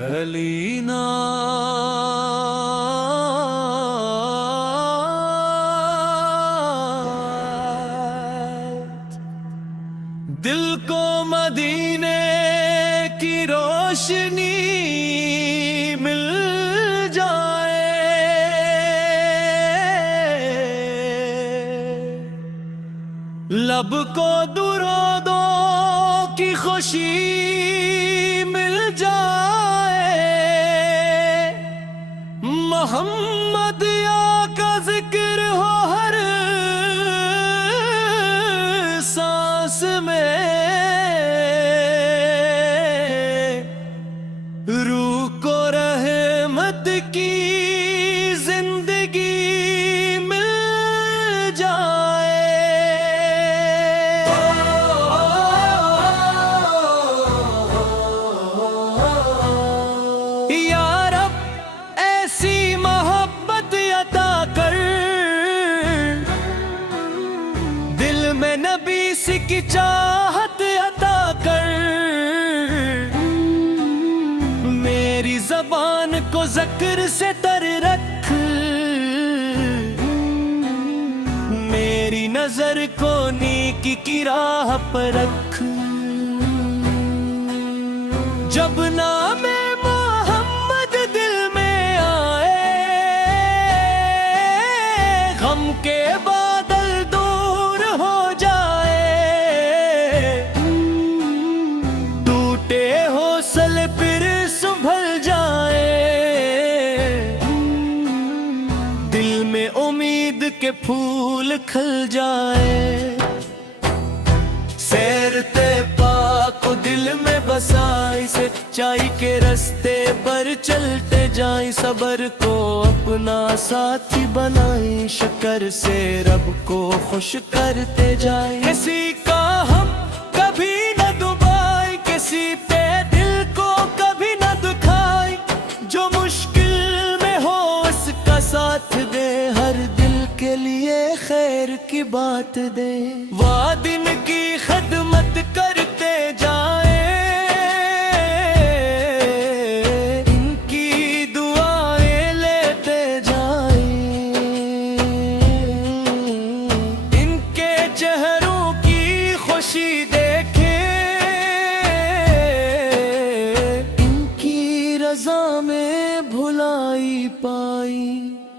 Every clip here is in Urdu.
علینا دل کو مدینے کی روشنی مل جائے، لب کو درودوں کی خوشی مل جائے، محمد یا کا ذکر ہو ہر سانس میں، روح کو رحمت کی زندگی مل جائے۔ یا رب ایسی محبت عطا کر، دل میں نبی سی کی چاہت عطا کر، میری زبان کو ذکر سے تر رکھ، میری نظر کو نیکی کی راہ پر رکھ، جب نام محمد دل میں آئے، غم کے بادل دور ہو جائے، ٹوٹے حوصلے پھر سنبھل جائے، دل میں امید کے پھول کھل جائے، سیرتے پاک کو دل میں بسائی، سچائی کے رستے پر چلتے جائیں، صبر کو اپنا ساتھی بنائیں، شکر سے رب کو خوش کرتے جائیں، کسی کا ہم کبھی نہ دبائیں، کسی پہ دل کو کبھی نہ دکھائیں، جو مشکل میں ہو اس کا ساتھ دے، ہر دل کے لیے خیر کی بات دے، وادن کی خدمت کرتے جائیں، ان کی دعائیں لیتے جائیں، ان کے چہروں کی خوشی دیکھیں، ان کی رضا میں بھلائی پائی،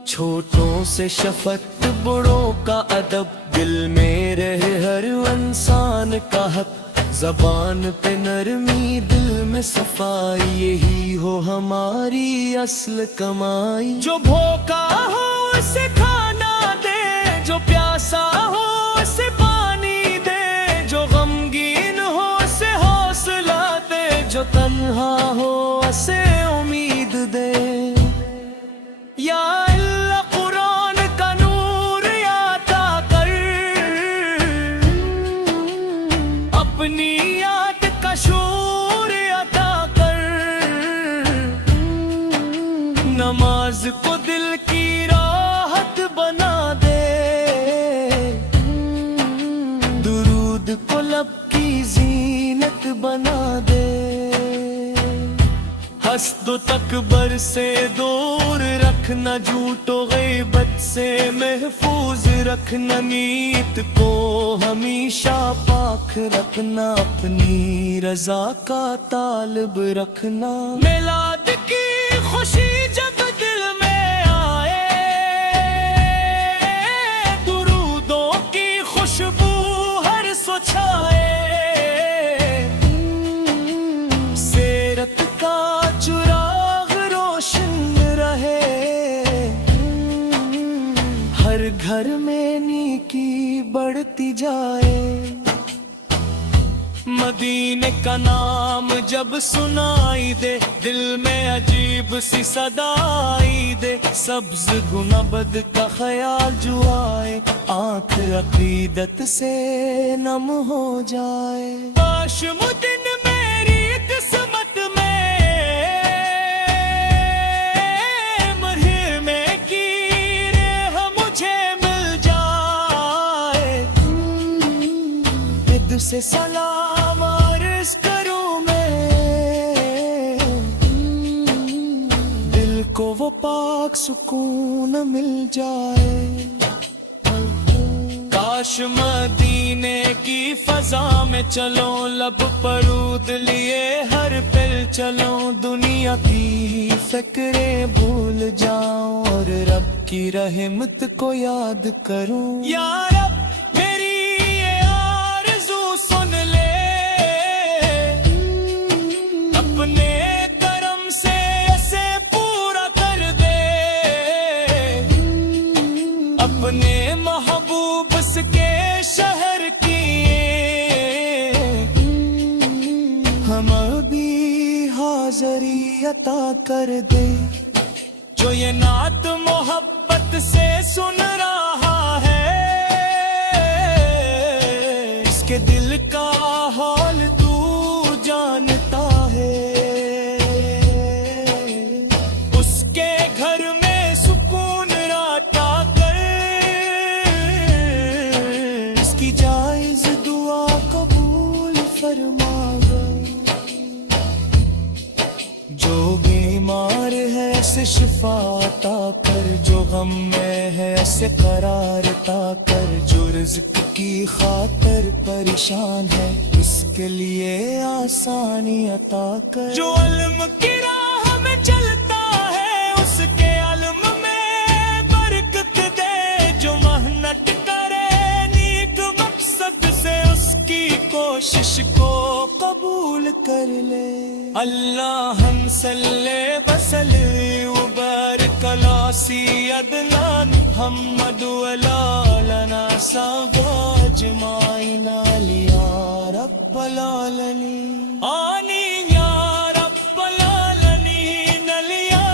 چھوٹوں سے شفقت بڑوں کا ادب، دل میں رہے ہر انسان کا حق، زبان پہ نرمی دل میں صفائی، یہی ہو ہماری اصل کمائی، جو بھوکا ہو اسے کھانا دے، جو پیاسا ہو اسے پانی دے، جو غمگین ہو اسے حوصلہ دے، جو تنہا ہو اسے امید دے، یا اللہ قرآن کا نور عطا کر، اپنی یاد کا شور عطا کر، نماز کو دل کی راحت بنا دے، درود کو لب کی زینت بنا دے، حسد و تکبر سے دور رکھنا، جھوٹ و غیبت سے محفوظ رکھنا، نیت کو ہمیشہ پاک رکھنا، اپنی رضا کا طالب رکھنا، میلاد کی خوشی جب دل میں آئے، درودوں کی خوشبو ہر سو چھائے، سیرت کا چراغ روشن رہے، ہر گھر میں نیکی بڑھتی جائے، مدینے کا نام جب سنائی دے، دل میں عجیب سی صدائی دے، سبز گنبد کا خیال جو آئے، آنکھ عقیدت سے نم ہو جائے، کاش مدن میری قسمت میں مرحمے کی راہ مجھے مل جائے، عید سے سلام عرض کروں میں، کو وہ پاک سکون مل جائے. کاش مدینے کی فضا میں چلو، لب پرود لیے ہر پل چلو، دنیا کی فکریں بھول جاؤں اور رب کی رحمت کو یاد کروں. یا رب میری یہ آرزو سن لے، اپنے کرم سے اسے پورا کر دے، اپنے محبوب کے شہر کی ہم بھی حاضری عطا کر دے. جو یہ نعت محبت سے سن رہا ہے، اس کے دل کا حال تو جانتا ہے. اس کے گھر میں سکون عطا کر، اس کی جائز دعا قبول فرما. جو بیمار ہے اسے شفا عطا کر، جو غم میں ہے اسے قرار عطا کر، جو رزق کی خاطر پریشان ہے اس کے لیے آسانی عطا کر. جو علم کی راہ میں چلتا ہے اس کے علم میں برکت دے، جو محنت کرے نیک مقصد سے اس کی کوشش کو قبول کر لے. اللہم صلی وسلم وبارک علی سیدنا محمد وعلی لنا صحابہ اجمعین یا رب العالمین. آمین یا رب العالمین، یا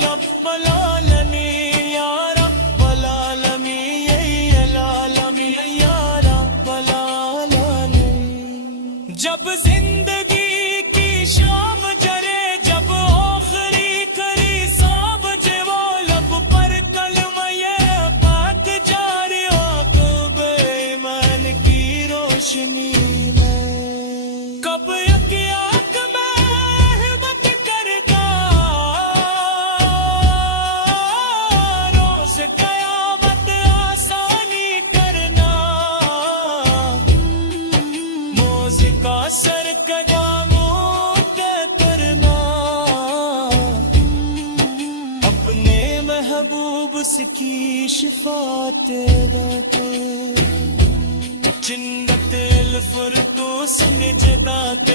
رب العالمین، یا رب العالمین، یا رب العالمین. جب زندگی کی شام جرے، جب آخری کری ساب جے، وہ لب پر کلمہ یہ بات جاری ہو تو بے ایمان کی روشنی میں. کب یکی آنکھ میں احبت کرتا، روز قیامت آسانی کرنا، موزے کا سر قیامت کرنا، اپنے محبوب کی شفاعت داتے. جنت الفردوس نجدات